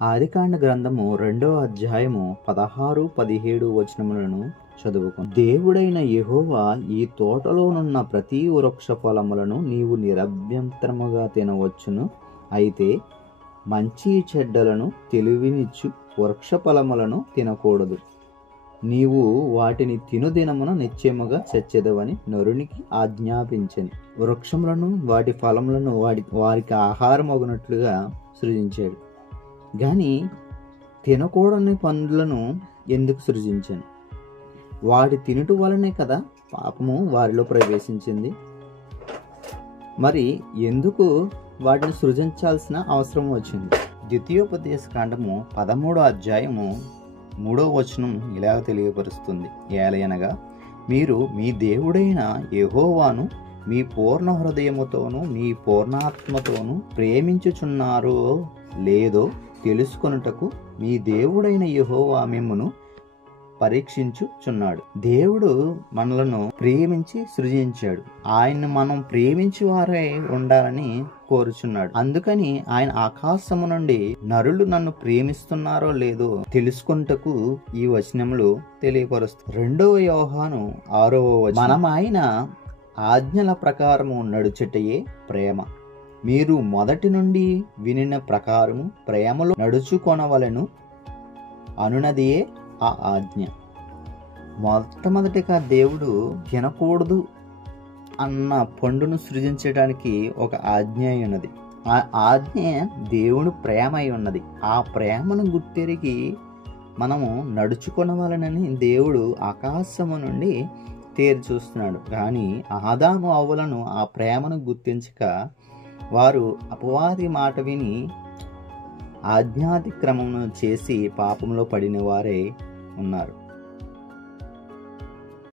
ఆదికాండ గ్రంథము 2వ అధ్యాయము 16, 17 వచనములను చదువుకుని, దేవుడైన యెహోవా ఈ తోటలోనున్న ప్రతి వృక్ష ఫలములను నీవు నిరభ్యంతరముగా తినవచ్చును, అయితే మంచి చెడ్డలను తెలివినిచ్చు వృక్ష ఫలములను తినకూడదు. నీవు వాటిని తినుదినమున నిశ్చయముగా చచ్చెదవని నరునికి ఆజ్ఞాపించెను. వృక్షములను వాటి ఫలములను వారికి ఆహారం అగునట్లుగా సృజించాడు, కానీ తినకూడని పండ్లను ఎందుకు సృజించాను? వాటి తినుట వలనే కదా పాపము వారిలో ప్రవేశించింది. మరి ఎందుకు వాటిని సృజించాల్సిన అవసరం వచ్చింది? ద్వితీయోపదేశ కాండము 13వ అధ్యాయము 3వ వచనం ఇలా తెలియపరుస్తుంది, ఏలయనగా మీరు మీ దేవుడైన యెహోవాను మీ పూర్ణ హృదయముతోనూ మీ పూర్ణాత్మతోనూ ప్రేమించుచున్నారో లేదో తెలుసుకొనుటకు మీ దేవుడైన యెహోవా మిమ్మును పరీక్షించుచున్నాడు. దేవుడు మనలను ప్రేమించి సృజించాడు. ఆయన్ని మనం ప్రేమించి వారే ఉండాలని కోరుచున్నాడు. అందుకని ఆయన ఆకాశము నుండి నరులు నన్ను ప్రేమిస్తున్నారో లేదో తెలుసుకొనుటకు ఈ వచనములు తెలియపరుస్తుంది. 2వ యోహాను 6వ వచనం, మనం ఆయన ఆజ్ఞల ప్రకారము నడుచుటయే ప్రేమ. మీరు మొదటి నుండి వినిన ప్రకారము ప్రేమలో నడుచుకొనవలెను అనునదియే ఆ ఆజ్ఞ. మొట్టమొదటిగా దేవుడు తినకూడదు అన్న పండును సృజించడానికి ఒక ఆజ్ఞ అయి ఉన్నది. ఆ ఆజ్ఞ దేవుడు ప్రేమ అయి ఉన్నది. ఆ ప్రేమను గుర్తెరిగి మనము నడుచుకొనవలనని దేవుడు ఆకాశము నుండి తేరి చూస్తున్నాడు. కానీ ఆదాము అవ్వలను ఆ ప్రేమను గుర్తించక వారు అపవాది మాట విని ఆజ్ఞాతిక్రమమును చేసి పాపంలో పడిన వారే ఉన్నారు.